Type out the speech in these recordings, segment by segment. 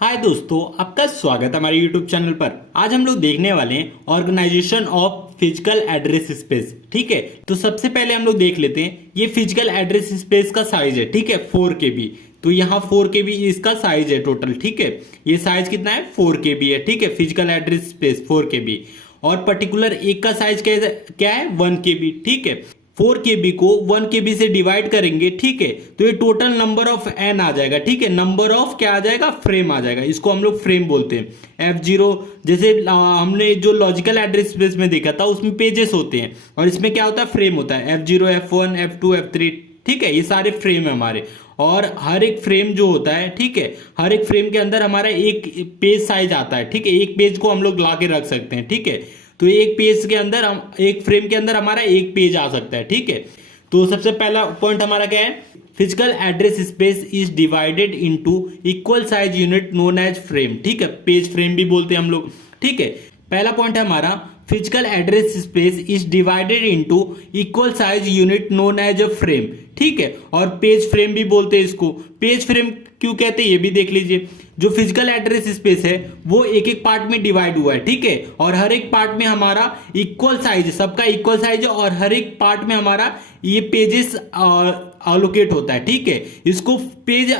हाय दोस्तों, आपका स्वागत है हमारे YouTube चैनल पर। आज हम लोग देखने वाले हैं organization of physical address space. ठीक है, तो सबसे पहले हम लोग देख लेते हैं ये फिजिकल एड्रेस स्पेस का साइज है। ठीक है, 4 KB। तो यहाँ 4 KB इसका साइज है टोटल। ठीक है, ये साइज कितना है? 4 KB है। ठीक है, फिजिकल एड्रेस स्पेस 4 KB। और पर्टिकुलर एक का साइज क्या है? 1 KB। ठीक है, 4 KB को 1 KB से डिवाइड करेंगे। ठीक है, तो ये टोटल नंबर ऑफ एन आ जाएगा। ठीक है, नंबर ऑफ क्या आ जाएगा? फ्रेम आ जाएगा। इसको हम लोग फ्रेम बोलते हैं। F0 जैसे हमने जो लॉजिकल एड्रेस स्पेस में देखा था उसमें पेजेस होते हैं और इसमें क्या होता है? फ्रेम होता है। F0 F1 F2 F3। ठीक है, ये सारे फ्रेम है हमारे। और हर एक फ्रेम जो होता है, ठीक है, हर एक फ्रेम के अंदर हमारा एक पेज साइज आता है। ठीक है, एक पेज को हम लोग ला के रख सकते हैं। ठीक है, तो एक पेज के अंदर हम एक फ्रेम के अंदर हमारा एक पेज आ सकता है। ठीक है, तो सबसे पहला पॉइंट हमारा क्या है? Physical address space is divided into equal size unit known as frame. ठीक है, पेज फ्रेम भी बोलते हैं हम लोग। ठीक है, पहला पॉइंट है हमारा physical address space is divided into equal size unit known as a frame. ठीक है, और पेज फ्रेम भी बोलते हैं इसको। पेज फ्रेम क्यों कहते हैं ये भी देख लीजिए। जो फिजिकल एड्रेस स्पेस है वो एक एक पार्ट में डिवाइड हुआ है। ठीक है, और हर एक पार्ट में हमारा इक्वल साइज है, सबका इक्वल साइज है और हर एक पार्ट में हमारा ये पेजेस अलोकेट होता है। ठीक है, इसको पेज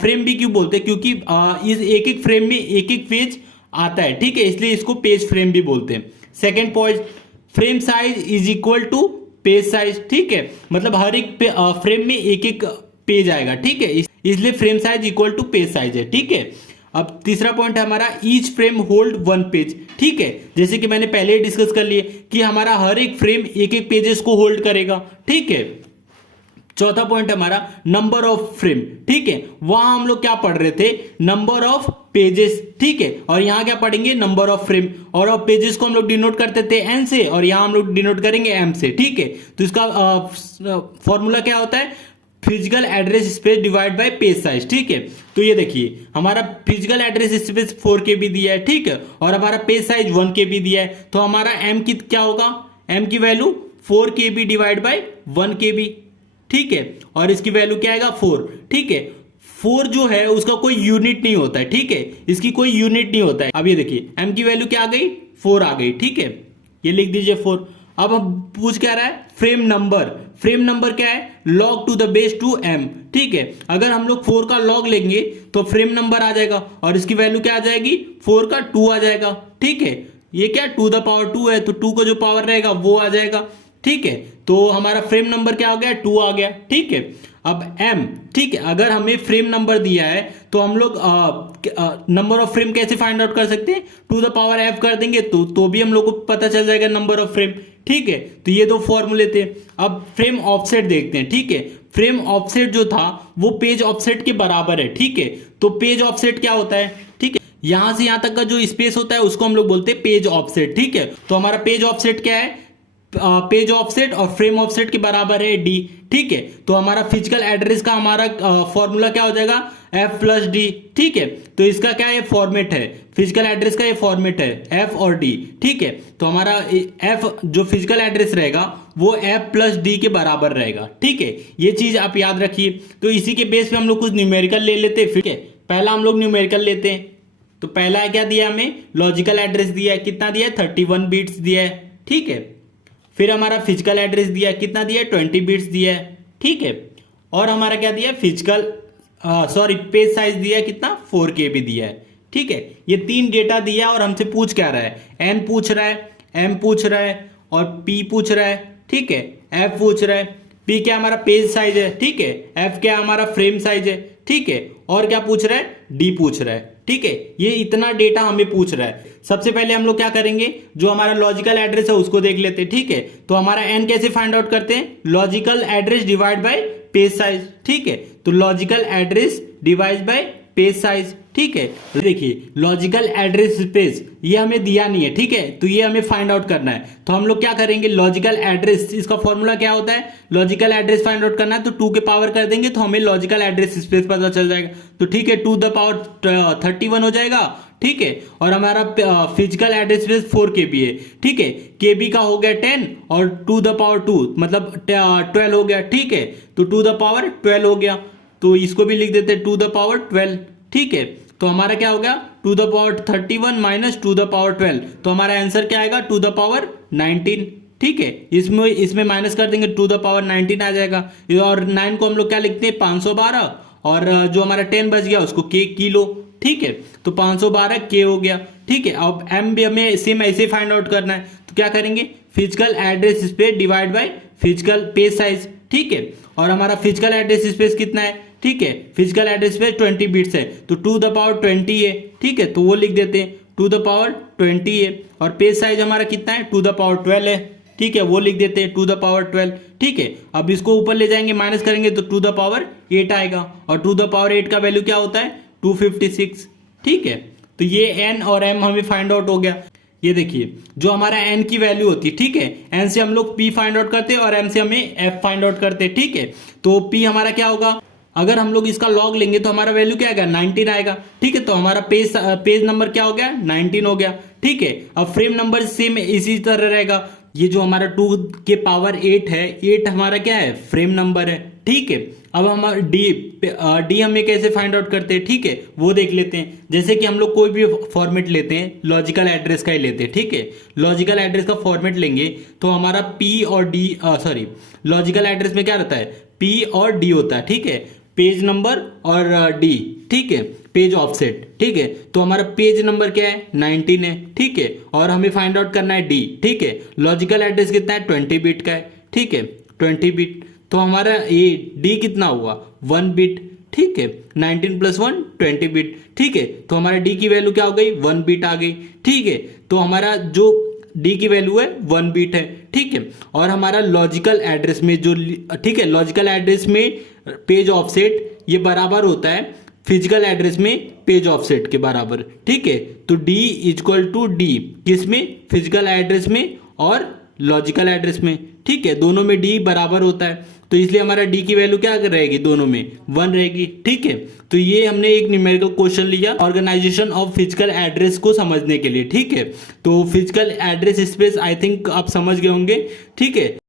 फ्रेम भी क्यों बोलते हैं? क्योंकि इस एक एक फ्रेम में एक एक पेज आता है। ठीक है, इसलिए इसको पेज फ्रेम भी बोलते हैं। Second point, frame size is equal to page size. ठीक है, मतलब हर एक फ्रेम में एक एक पेज आएगा। ठीक है, इसलिए frame size equal to page size है। ठीक है, अब तीसरा पॉइंट है हमारा ईच फ्रेम होल्ड 1 पेज। ठीक है, जैसे कि मैंने पहले ही डिस्कस कर लिए कि हमारा हर एक फ्रेम एक एक पेजेस को होल्ड करेगा। ठीक है, चौथा पॉइंट हमारा नंबर ऑफ फ्रेम। ठीक है, वहां हम लोग क्या पढ़ रहे थे? Number of pages. ठीक है, और यहां क्या पढ़ेंगे? Number of frame. और अब पेजेस को हम लोग डिनोट करते थे एन से और यहां हम लोग डिनोट करेंगे एम से। ठीक है, तो इसका फॉर्मूला क्या होता है? Physical address space divide by page size. ठीक है, तो ये देखिए हमारा फिजिकल एड्रेस स्पेस 4 KB दिया है। ठीक है, और हमारा पेज साइज 1 KB दिया है। तो हमारा एम की क्या होगा? एम की value 4 KB divide by 1 KB। ठीक है, और इसकी वैल्यू क्या आएगा? 4। ठीक है, 4 जो है उसका कोई यूनिट नहीं होता है। ठीक है, इसकी कोई यूनिट नहीं होता है। अब ये देखिए एम की वैल्यू क्या आ गई? 4 आ गई। ठीक है, ये लिख दीजिए 4। अब हम पूछ क्या रहा है? Frame number. फ्रेम नंबर क्या है? Log to the base 2 m। ठीक है, अगर हम लोग 4 का लॉग लेंगे तो फ्रेम नंबर आ जाएगा और इसकी वैल्यू क्या आ जाएगी? 4 का 2 आ जाएगा। ठीक है, ये क्या 2 द पावर 2 है तो 2 का जो पावर रहेगा वो आ जाएगा। ठीक है, तो हमारा फ्रेम नंबर क्या हो गया? 2 आ गया। ठीक है, अब m। ठीक है, अगर हमें फ्रेम नंबर दिया है तो हम लोग नंबर ऑफ फ्रेम कैसे फाइंड आउट कर सकते हैं? 2 द पावर f कर देंगे तो भी हम लोग को पता चल जाएगा नंबर ऑफ फ्रेम। ठीक है, तो ये दो फॉर्मूले थे। अब फ्रेम ऑफसेट देखते हैं। ठीक है, फ्रेम ऑफसेट जो था वो पेज ऑफसेट के बराबर है। ठीक है, तो पेज ऑफसेट क्या होता है? ठीक है, यहां से यहां तक का जो स्पेस होता है उसको हम लोग बोलते हैं पेज ऑफसेट। ठीक है, तो हमारा पेज ऑफसेट क्या है? पेज ऑफसेट और फ्रेम ऑफसेट के बराबर है d। ठीक है, तो हमारा फिजिकल एड्रेस का हमारा फॉर्मूला क्या हो जाएगा? f plus d। ठीक है, तो इसका क्या है? फॉर्मेट है फिजिकल एड्रेस का, ये फॉर्मेट है f और d। ठीक है, तो हमारा f जो फिजिकल एड्रेस रहेगा वो f प्लस d के बराबर रहेगा। ठीक है, ये चीज आप याद रखिए। तो इसी के बेस पे हम लोग कुछ न्यूमेरिकल ले लेते हैं। ठीक है, पहला हम लोग न्यूमेरिकल लेते हैं। तो पहला क्या दिया हमें? लॉजिकल एड्रेस दिया है। कितना दिया है? 31 बिट्स दिया है। ठीक है, फिर हमारा फिजिकल एड्रेस दिया है। कितना दिया है? 20 बिट्स दिया है। ठीक है, और हमारा क्या दिया है? पेज साइज दिया है। कितना? 4 KB दिया है। ठीक है, ये 3 डेटा दिया और हमसे पूछ क्या रहा है? n पूछ रहा है, m पूछ रहा है और p पूछ रहा है। ठीक है, f पूछ रहा है। p क्या हमारा पेज साइज है। ठीक है, f क्या हमारा फ्रेम साइज है। ठीक है, और क्या पूछ रहा है? d पूछ रहा है। ठीक है, ये इतना डेटा हमें पूछ रहा है। सबसे पहले हम लोग क्या करेंगे? जो हमारा लॉजिकल एड्रेस है उसको देख लेते हैं। ठीक है, तो हमारा n कैसे फाइंड आउट करते हैं? Logical address divide by page size. ठीक है, तो logical address divide by page size. ठीक है, देखिए लॉजिकल एड्रेस स्पेस ये हमें दिया नहीं है। ठीक है, तो ये हमें फाइंड आउट करना है। तो हम लोग क्या करेंगे? लॉजिकल एड्रेस, इसका फॉर्मूला क्या होता है? लॉजिकल एड्रेस फाइंड आउट करना है तो 2 के पावर कर देंगे तो हमें लॉजिकल एड्रेस स्पेस पता चल जाएगा। तो ठीक है, 2 द पावर 31 हो जाएगा। ठीक है, और हमारा फिजिकल एड्रेस स्पेस 4 KB है। ठीक है, KB का हो गया 10 और 2 द पावर 2 मतलब 12 हो गया। ठीक है, तो 2 द पावर 12 हो गया, तो इसको भी लिख देते हैं 2 द पावर 12। ठीक है, तो हमारा क्या हो गया, two the power 31 minus two the power 12, तो हमारा आंसर क्या आएगा, टू द पावर 19। ठीक है, इसमें माइनस कर देंगे, टू द पावर 19 आ जाएगा। और 9 को हम लोग क्या लिखते हैं, 512, और जो हमारा 10 बच गया उसको के किलो। ठीक है, तो 512 के हो गया। ठीक है, अब एम भी हमें सेम ऐसे फाइंड आउट करना है, तो क्या करेंगे, physical address space divide by physical page size. ठीक है, और हमारा फिजिकल एड्रेस स्पेस कितना है, ठीक है, फिजिकल एड्रेस स्पेस 20 बिट्स है, तो टू द पावर 20 है। ठीक है, तो वो लिख देते हैं, टू द पावर 20 है, और पेज साइज हमारा कितना है, टू द पावर 12 है। ठीक है, वो लिख देते हैं, टू द पावर 12। ठीक है, अब इसको ऊपर ले जाएंगे, माइनस करेंगे तो टू द पावर 8 आएगा, और टू द पावर 8 का वैल्यू क्या होता है, 256। ठीक है, तो ये एन और एम हमें फाइंड आउट हो गया। ये देखिए, जो हमारा एन की वैल्यू होती है, ठीक है, एन से हम लोग पी फाइंड आउट करते हैं और एम से हमें एफ फाइंड आउट करते हैं। ठीक है, तो पी हमारा क्या होगा, अगर हम लोग इसका लॉग लेंगे तो हमारा वैल्यू क्या आएगा, 19 आएगा। ठीक है, तो हमारा पेज नंबर क्या हो गया, 19 हो गया। ठीक है, अब फ्रेम नंबर सेम इसी तरह रहेगा, ये जो हमारा 2 के पावर 8 है, 8 हमारा क्या है, फ्रेम नंबर है। ठीक है, अब हम डी हमें कैसे फाइंड आउट करते हैं, ठीक है, वो देख लेते हैं। जैसे कि हम लोग कोई भी फॉर्मेट लेते हैं, लॉजिकल एड्रेस का ही लेते हैं। ठीक है, लॉजिकल एड्रेस का फॉर्मेट लेंगे तो हमारा पी और डी, लॉजिकल एड्रेस में क्या रहता है, पी और डी होता है। ठीक है, पेज नंबर और डी, ठीक है, पेज ऑफसेट। ठीक है, तो हमारा पेज नंबर क्या है, 19 है। ठीक है, और हमें फाइंड आउट करना है डी। ठीक है, लॉजिकल एड्रेस कितना है, 20 बिट का है। ठीक है, 20 बिट, तो हमारा ये डी कितना हुआ, 1 बिट। ठीक है, 19 + 1 20 बिट। ठीक है, तो हमारा डी की वैल्यू क्या हो गई, 1 बिट आ गई। ठीक है, तो हमारा जो डी की वैल्यू है 1 बिट है। ठीक है, और हमारा लॉजिकल एड्रेस में जो, ठीक है, लॉजिकल एड्रेस में पेज ऑफसेट ये बराबर होता है फिजिकल एड्रेस में पेज ऑफसेट के बराबर। ठीक है, तो D = D किसमें, फिजिकल एड्रेस में और लॉजिकल एड्रेस में। ठीक है, दोनों में D बराबर होता है, तो इसलिए हमारा D की वैल्यू क्या रहेगी, दोनों में 1 रहेगी। ठीक है, तो ये हमने एक न्यूमेरिकल क्वेश्चन लिया ऑर्गेनाइजेशन ऑफ फिजिकल एड्रेस को समझने के लिए। ठीक है, तो physical address space I think आप समझ गए होंगे। ठीक है।